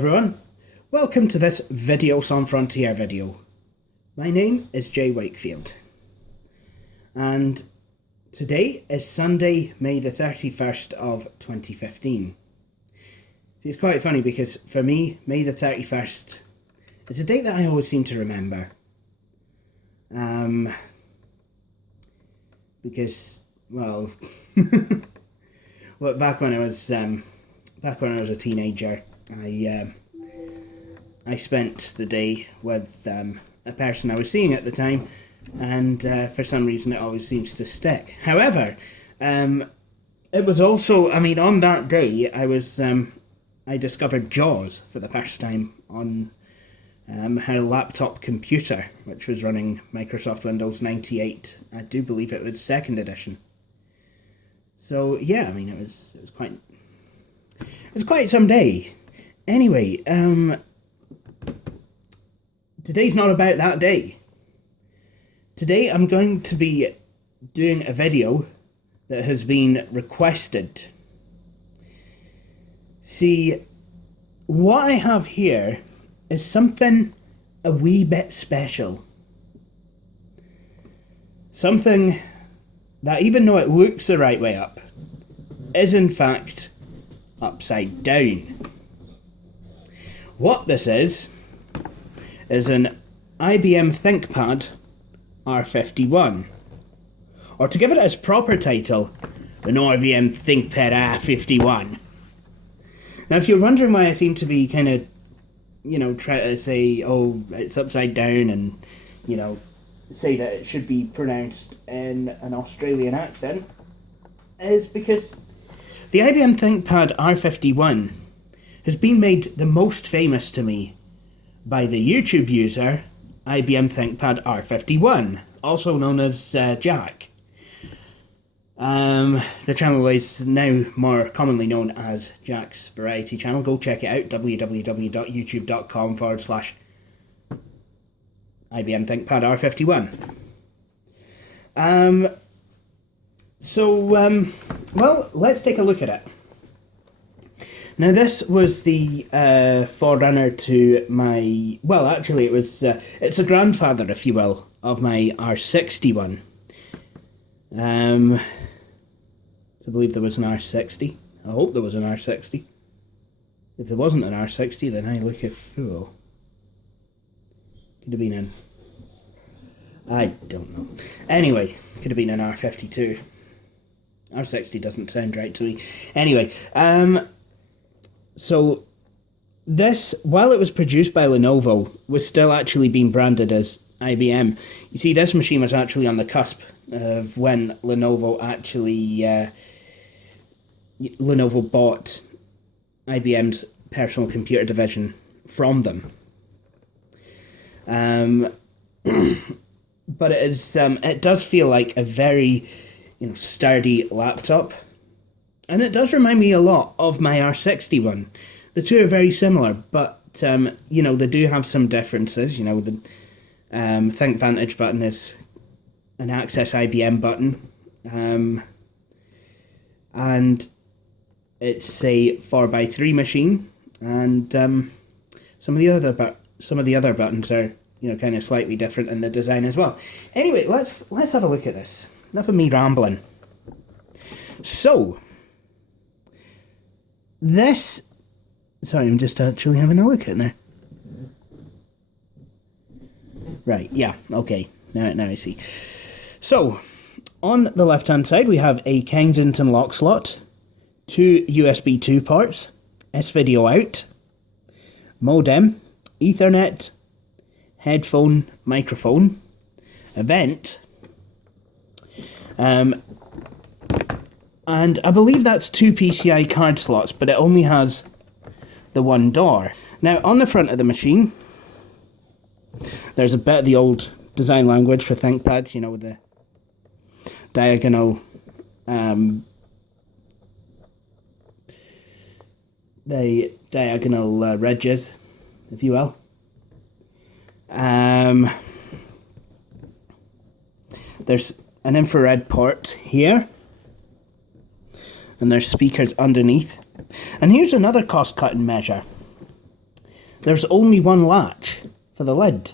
everyone, welcome to this Video Sans Frontier video. My name is Jay Wakefield and today is Sunday, May the 31st of 2015. See, it's quite funny because for me, May the 31st is a date that I always seem to remember. Because, well, back when I was a teenager, I spent the day with a person I was seeing at the time, and for some reason it always seems to stick. However, it was also, on that day I discovered JAWS for the first time on her laptop computer, which was running Microsoft Windows 98. I do believe it was 2nd edition. So yeah, it was quite some day. Anyway, today's not about that day. Today I'm going to be doing a video that has been requested. See, what I have here is something a wee bit special. Something that, even though it looks the right way up, is in fact upside down. What this is an IBM ThinkPad R51. Or to give it its proper title, an IBM ThinkPad R51. Now, if you're wondering why I seem to be kind of, try to say, oh, it's upside down and, say that it should be pronounced in an Australian accent, is because the IBM ThinkPad R51 has been made the most famous to me by the YouTube user IBM ThinkPad R51, also known as Jack. The channel is now more commonly known as Jack's Variety Channel. Go check it out, www.youtube.com/IBM ThinkPad R51. Well, let's take a look at it. Now, this was the forerunner to my, well, actually it was, it's a grandfather, if you will, of my R61. I believe there was an R60. I hope there was an R60. If there wasn't an R60, then I look a fool. Could have been an... I don't know. Anyway, could have been an R52. R60 doesn't sound right to me. Anyway, so this, while it was produced by Lenovo, was still actually being branded as IBM. You see, this machine was actually on the cusp of when Lenovo actually... Lenovo bought IBM's personal computer division from them. But it is, it does feel like a very, sturdy laptop. And it does remind me a lot of my R61. The two are very similar, but, they do have some differences. The Think Vantage button is an Access IBM button. And it's a 4x3 machine. And some of the other buttons are, kind of slightly different in the design as well. Anyway, let's have a look at this. Enough of me rambling. So, this... Sorry, I'm just actually having a look at it now. Right, yeah, okay. Now I see. So, on the left-hand side, we have a Kensington lock slot, 2 USB 2 ports, S-video out, modem, Ethernet, headphone, microphone, a vent, and I believe that's 2 PCI card slots, but it only has the one door. Now, on the front of the machine, there's a bit of the old design language for ThinkPads, with the diagonal, ridges, if you will. There's an infrared port here, and there's speakers underneath. And here's another cost-cutting measure. there's only one latch for the lid.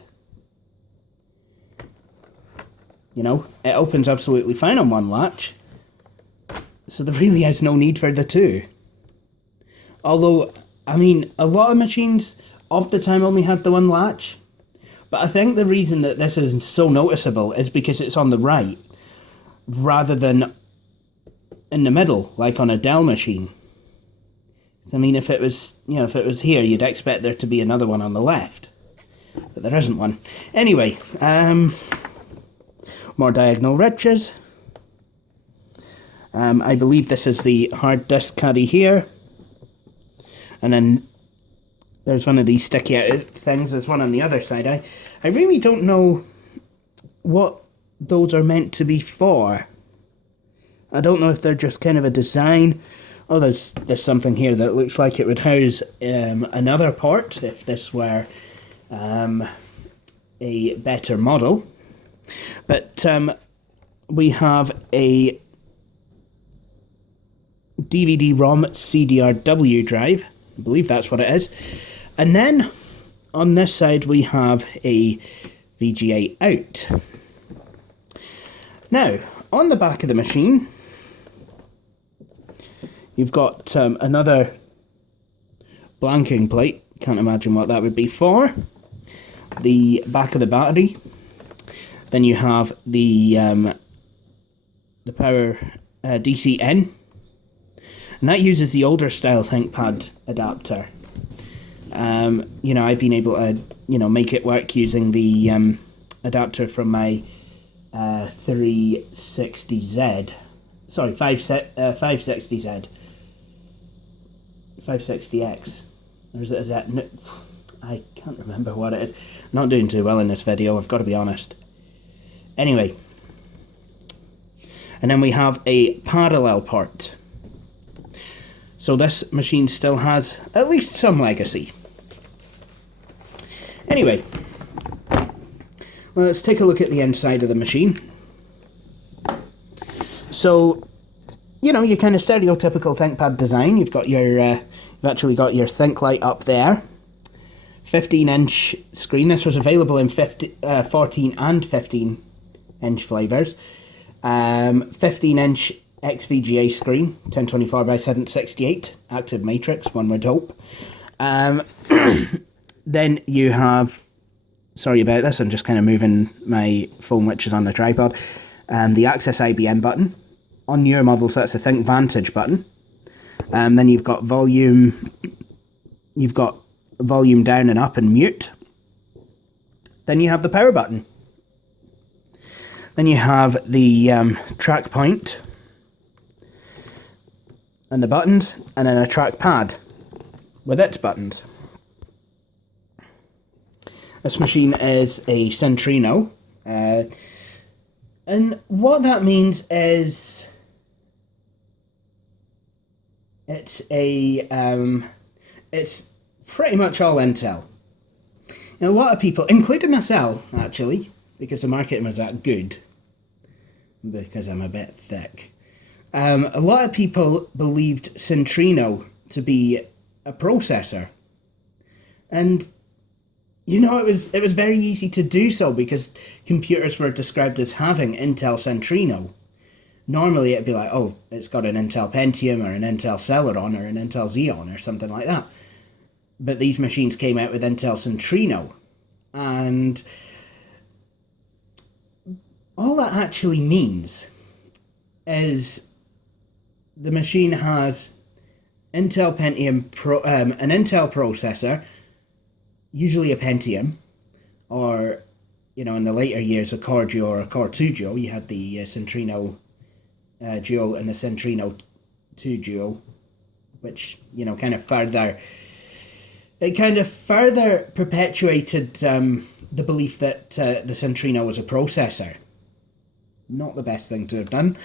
You know, it opens absolutely fine on one latch, so there really is no need for the two. Although, I mean, a lot of machines of the time only had the one latch, but I think the reason that this is so noticeable is because it's on the right, rather than in the middle, like on a Dell machine. I mean, if it was, you know, if it was here, you'd expect there to be another one on the left, but there isn't one. Anyway, more diagonal ridges. I believe this is the hard disk caddy here, and then there's one of these sticky out things. There's one on the other side. I really don't know what those are meant to be for. I don't know if they're just kind of a design. Oh, there's something here that looks like it would house another port if this were a better model. But we have a DVD-ROM CDRW drive. I believe that's what it is. And then on this side we have a VGA out. Now, on the back of the machine, you've got another blanking plate. Can't imagine what that would be for. The back of the battery. Then you have the power DC in, and that uses the older style ThinkPad adapter. You know, I've been able to, you know, make it work using the adapter from my 360Z. Sorry, 560Z. 560X. Or is that? No, I can't remember what it is. I'm not doing too well in this video, I've got to be honest. Anyway. And then we have a parallel port. So this machine still has at least some legacy. Anyway. Well, let's take a look at the inside of the machine. So, you know, your kind of stereotypical ThinkPad design. You've got your, you've actually got your ThinkLight up there. 15-inch screen. This was available in 14 and 15-inch flavors. 15-inch XVGA screen, 1024 by 768, active matrix, one would hope. Then you have, sorry about this, I'm just kind of moving my phone which is on the tripod. The Access IBM button. On newer models, that's a Think Vantage button. Then you've got volume down and up and mute. Then you have the power button. Then you have the track point and the buttons, and then a trackpad with its buttons. This machine is a Centrino, and what that means is it's pretty much all Intel. And a lot of people, including myself actually, because the marketing was that good, because I'm a bit thick, a lot of people believed Centrino to be a processor. And you know, it was very easy to do so because computers were described as having Intel Centrino. Normally it'd be like, oh, it's got an Intel Pentium or an Intel Celeron or an Intel Xeon or something like that. But these machines came out with Intel Centrino. And all that actually means is the machine has Intel Pentium an Intel processor, usually a Pentium, or, you know, in the later years, a Core Duo or a Core 2 Duo. You had the Centrino Duo and the Centrino 2 Duo, which, you know, kind of further perpetuated the belief that the Centrino was a processor. Not the best thing to have done.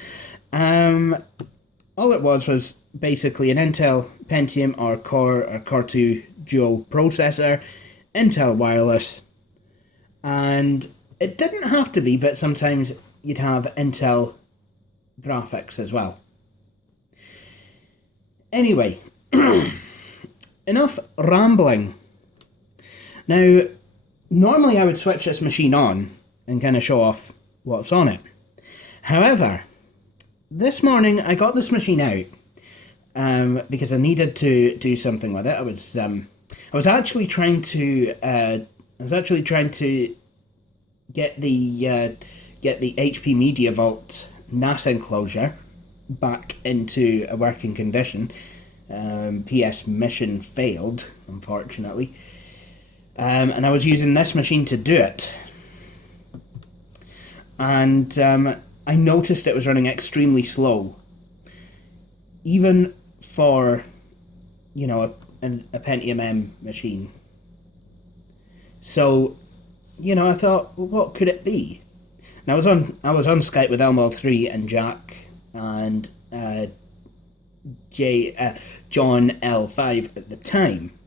All it was basically an Intel Pentium or Core 2 Duo processor, Intel wireless, and it didn't have to be, but sometimes you'd have Intel graphics as well. Anyway, enough rambling. Now, normally I would switch this machine on and kind of show off what's on it. However, this morning I got this machine out because I needed to do something with it. I was actually trying to get the HP Media Vault NAS enclosure back into a working condition. PS mission failed, unfortunately. And I was using this machine to do it. And I noticed it was running extremely slow. Even for, you know, a Pentium M machine. So, you know, I thought, well, what could it be? And I was on Skype with Elmo3 and Jack and John L5 at the time,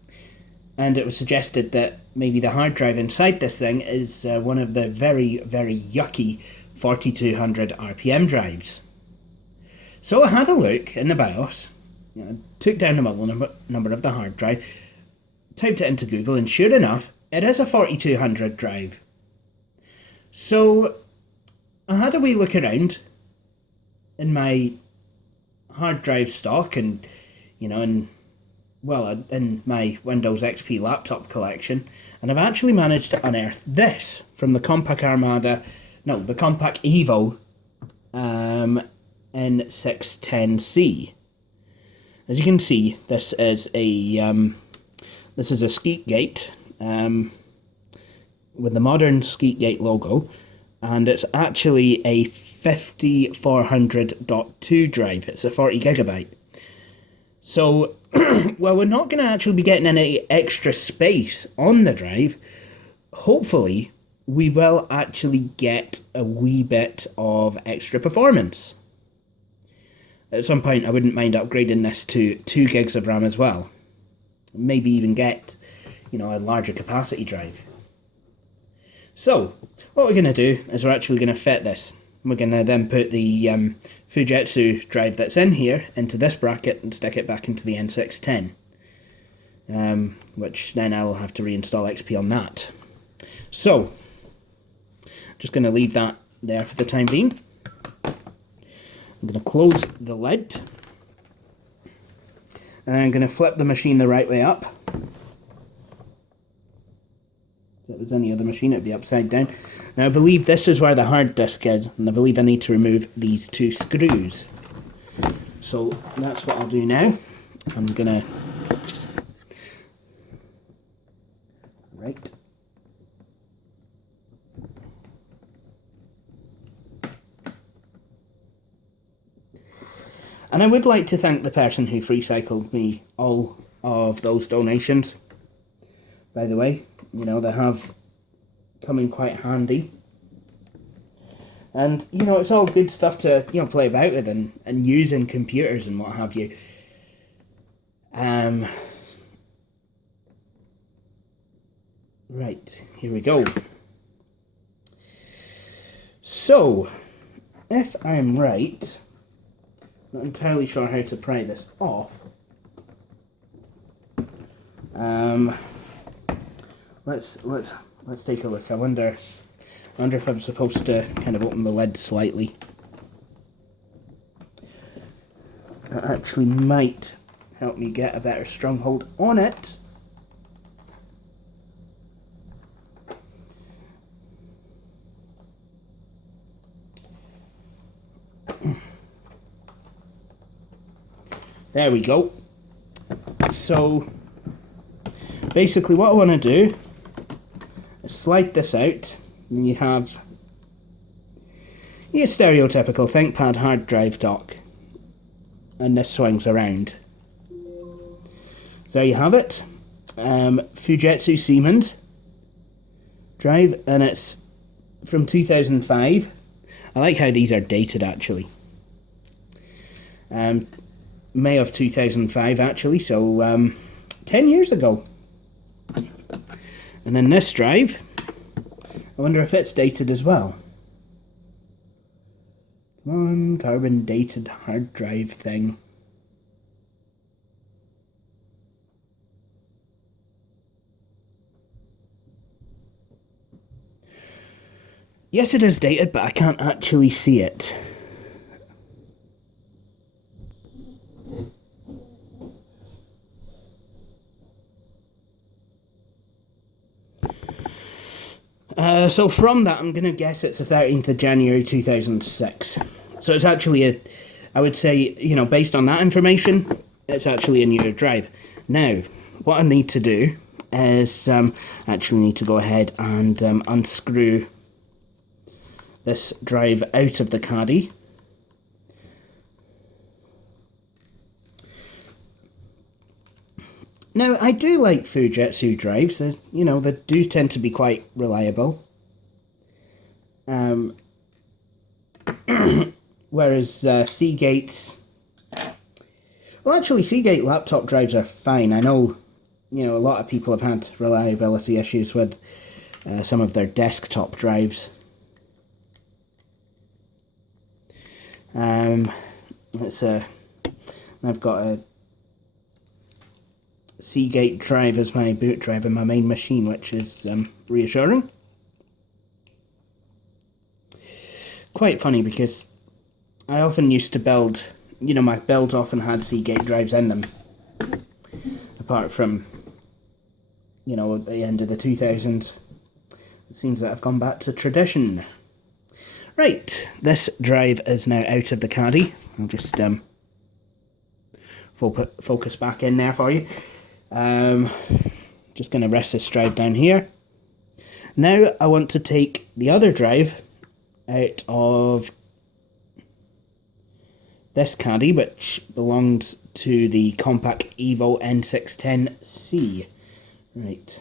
and it was suggested that maybe the hard drive inside this thing is one of the very, very yucky 4200 RPM drives. So I had a look in the BIOS, you know, took down the model number of the hard drive, typed it into Google, and sure enough, it is a 4200 drive. So I had a wee look around in my hard drive stock and, you know, in my Windows XP laptop collection, and I've actually managed to unearth this from the Compaq Evo N610C. As you can see, this is a Skeetgate with the modern Skeetgate logo, and it's actually a 5400.2 drive. It's a 40 gigabyte. So, well, we're not going to actually be getting any extra space on the drive. Hopefully, we will actually get a wee bit of extra performance. At some point, I wouldn't mind upgrading this to 2 gigs of RAM as well. Maybe even get, you know, a larger capacity drive. So, what we're going to do is we're actually going to fit this. We're going to then put the Fujitsu drive that's in here into this bracket and stick it back into the N610. Which then I'll have to reinstall XP on that. So, just going to leave that there for the time being. I'm going to close the lid. And I'm going to flip the machine the right way up. If it was any other machine, it would be upside down. Now I believe this is where the hard disk is, and I believe I need to remove these 2 screws. So that's what I'll do now. I'm gonna just... Right. And I would like to thank the person who free-cycled me all of those donations. By the way, you know, they have come in quite handy. And, you know, it's all good stuff to, you know, play about with and use in computers and what have you. Right, here we go. So, if I'm right, not entirely sure how to pry this off. Let's take a look. I wonder if I'm supposed to kind of open the lid slightly. That actually might help me get a better stronghold on it. There we go. So basically what I want to do is slide this out, and you have your stereotypical ThinkPad hard drive dock, and this swings around. So there you have it. Fujitsu Siemens drive, and it's from 2005. I like how these are dated actually. May of 2005 actually, so 10 years ago. And then this drive, I wonder if it's dated as well. Come on, carbon dated hard drive thing. Yes, it is dated, but I can't actually see it. So from that, I'm going to guess it's the 13th of January 2006. So it's actually I would say, based on that information, it's actually a newer drive. Now, what I need to do is actually need to go ahead and unscrew this drive out of the caddy. Now, I do like Fujitsu drives. They do tend to be quite reliable. Whereas Seagate's... Well, actually, Seagate laptop drives are fine. I know, a lot of people have had reliability issues with some of their desktop drives. I've got a Seagate drive as my boot drive in my main machine, which is reassuring. Quite funny because I often used to build, my builds often had Seagate drives in them. Apart from, at the end of the 2000s, it seems that I've gone back to tradition. Right, this drive is now out of the caddy. I'll just focus back in there for you. Just going to rest this drive down here. Now I want to take the other drive out of this caddy, which belongs to the Compaq Evo N610C. Right.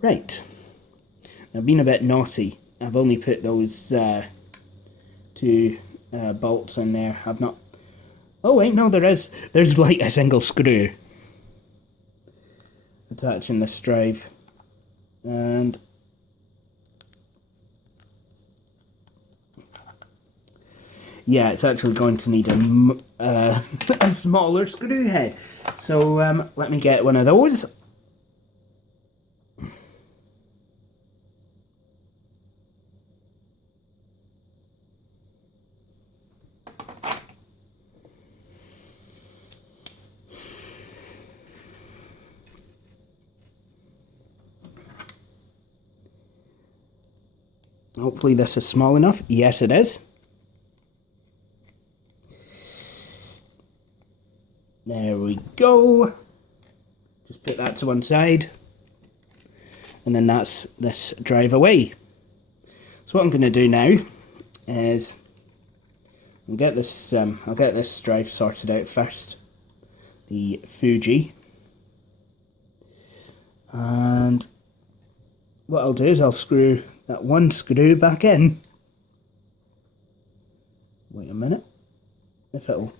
Right. I've been a bit naughty. I've only put those two bolts in there. I've not... Oh wait, no, there's like a single screw attaching this drive. And yeah, it's actually going to need a smaller screw head. So let me get one of those. Hopefully this is small enough. Yes, it is. There we go. Just put that to one side. And then that's this drive away. So what I'm going to do now is I'll get this drive sorted out first. The Fuji. And what I'll do is I'll screw that one screw back in. Wait a minute. If it'll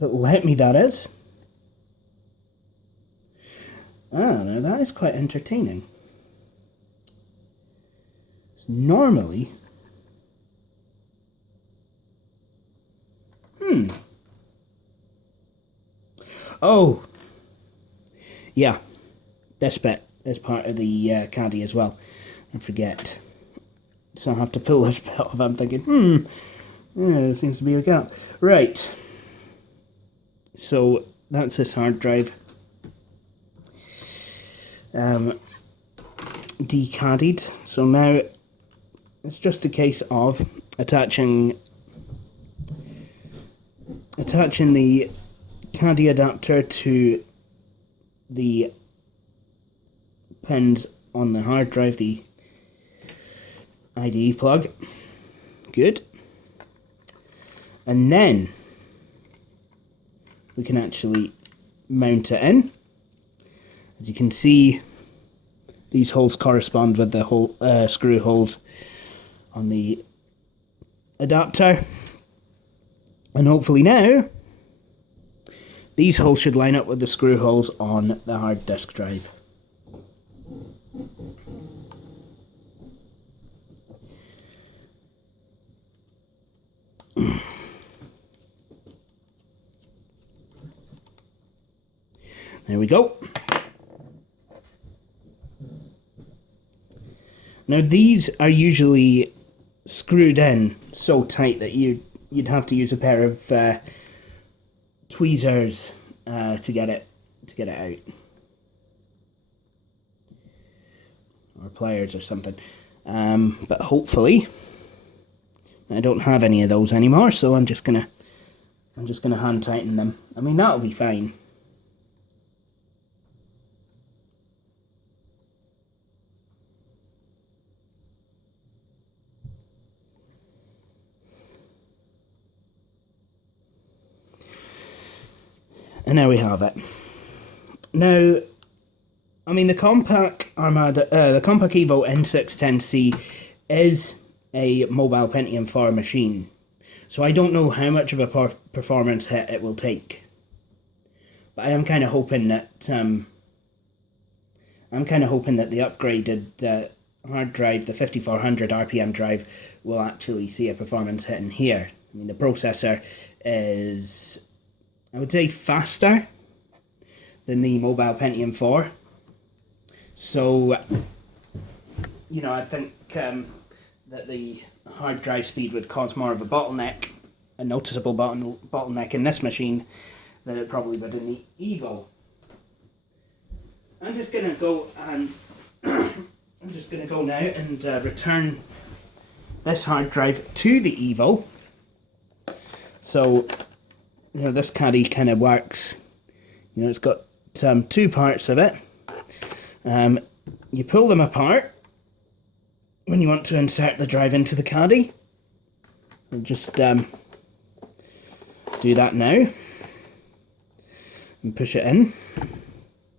let me, that is. Now that is quite entertaining. Normally... Oh! Yeah. This bit is part of the caddy as well. I forget. So I have to pull this bit off. I'm thinking, yeah, there seems to be a gap. Right. So that's this hard drive. Decaddied. So now it's just a case of attaching the caddy adapter to the pins on the hard drive, the IDE plug. Good. And then we can actually mount it in. As you can see, these holes correspond with the hole, screw holes on the adapter. And hopefully now, these holes should line up with the screw holes on the hard disk drive. There we go. Now these are usually screwed in so tight that you'd have to use a pair of tweezers to get it out, or pliers or something. But hopefully, I don't have any of those anymore, so I'm just gonna hand tighten them. I mean, that'll be fine. And there we have it. Now, I mean, the Compaq Evo N610C is a mobile Pentium 4 machine, so I don't know how much of a performance hit it will take. But I am kind of hoping that the upgraded hard drive, the 5400 RPM drive, will actually see a performance hit in here. I mean, the processor is, I would say, faster than the mobile Pentium 4. So, you know, I think that the hard drive speed would cause more of a bottleneck, a noticeable bottleneck in this machine than it probably would in the Evo. I'm just gonna go now and return this hard drive to the Evo. So, you know, this caddy kind of works. You know, it's got two parts of it. You pull them apart when you want to insert the drive into the caddy. I'll just do that now and push it in,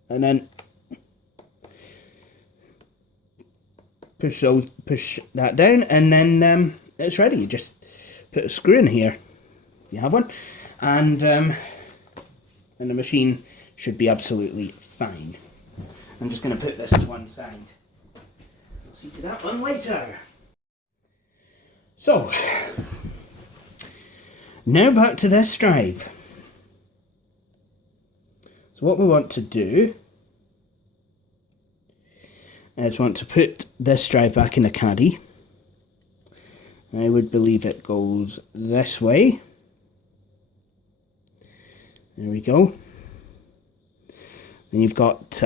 and then push that down, and then it's ready. You just put a screw in here if you have one, and the machine should be absolutely fine. I'm just going to put this to one side. We'll see to that one later. So, now back to this drive. So what we want to do is want to put this drive back in the caddy. I would believe it goes this way. There we go. And you've got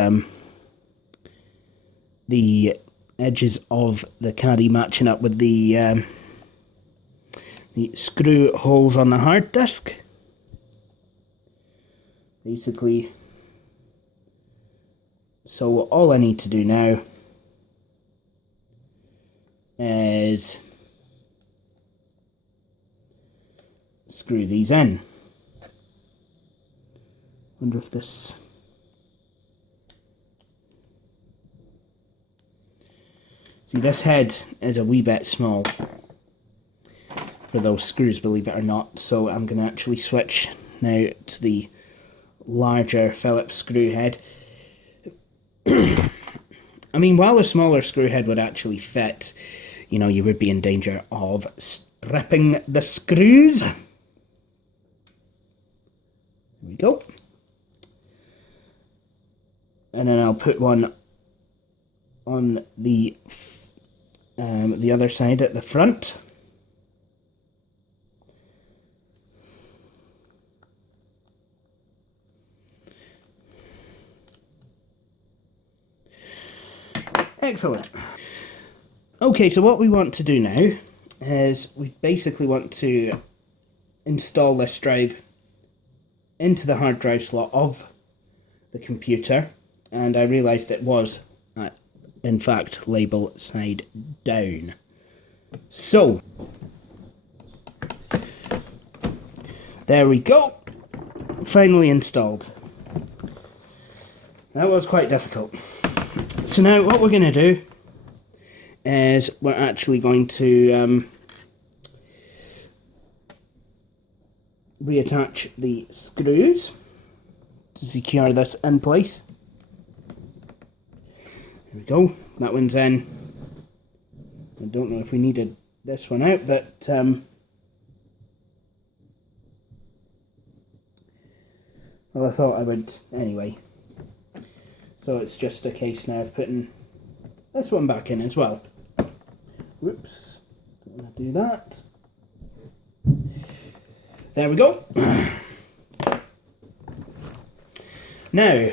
the edges of the caddy matching up with the screw holes on the hard disk. Basically, so all I need to do now is screw these in. Wonder if this... See, this head is a wee bit small for those screws, believe it or not, so I'm going to actually switch now to the larger Phillips screw head. I mean, while a smaller screw head would actually fit, you know, you would be in danger of stripping the screws. There we go. And then I'll put one on the other side at the front. Excellent. Okay, so what we want to do now is we basically want to install this drive into the hard drive slot of the computer, and I realised it was in fact label side down. So there we go, finally installed. That was quite difficult. So now what we're going to do is we're actually going to reattach the screws to secure this in place. There we go, that one's in. I don't know if we needed this one out, but well, I thought I would anyway. So it's just a case now of putting this one back in as well. Whoops, don't want to do that. There we go. Now,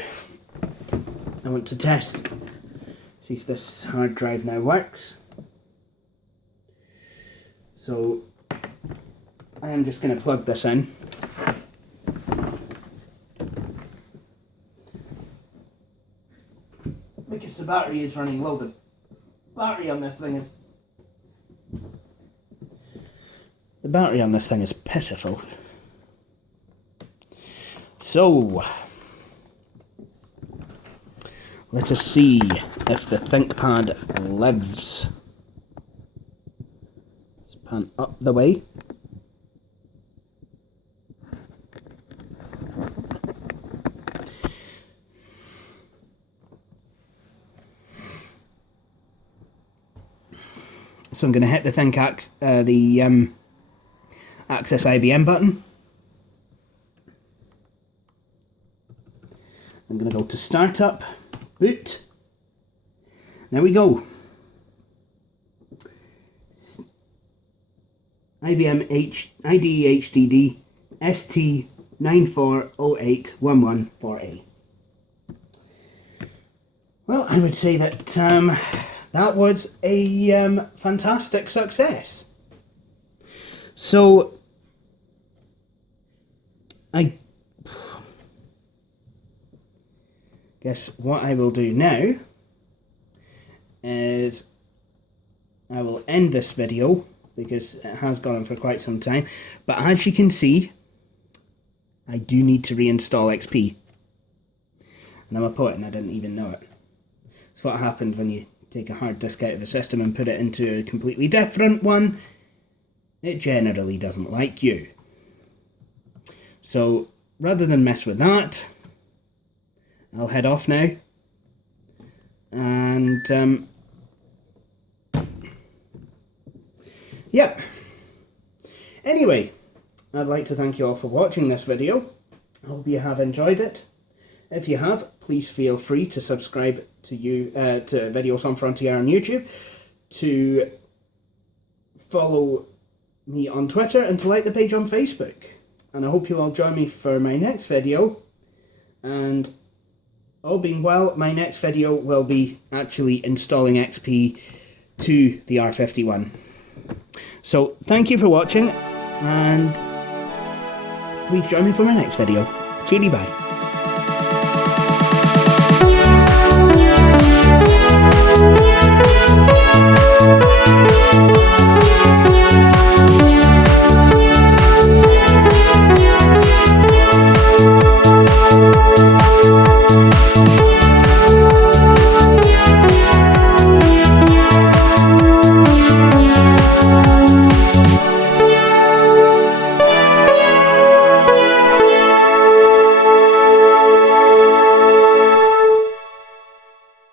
I want to test, see if this hard drive now works. So, I am just going to plug this in. Because the battery is running low. The battery on this thing is pitiful. So, let us see if the ThinkPad lives. Let's pan up the way. So I'm going to hit the Access IBM button. I'm going to go to Startup, Boot. There we go. IBM IDE HDD ST940811-4A. Well, I would say that that was a fantastic success. So, I guess what I will do now is I will end this video because it has gone on for quite some time. But as you can see, I do need to reinstall XP. And I'm a poet and I didn't even know it. It's what happened when you take a hard disk out of a system and put it into a completely different one. It generally doesn't like you. So rather than mess with that, I'll head off now. And yeah. Anyway, I'd like to thank you all for watching this video. I hope you have enjoyed it. If you have, please feel free to subscribe to Videos on Frontier on YouTube, to follow me on Twitter, and to like the page on Facebook. And I hope you'll all join me for my next video. And all being well, my next video will be actually installing XP to the R51. So thank you for watching, and please join me for my next video. Cheery bye.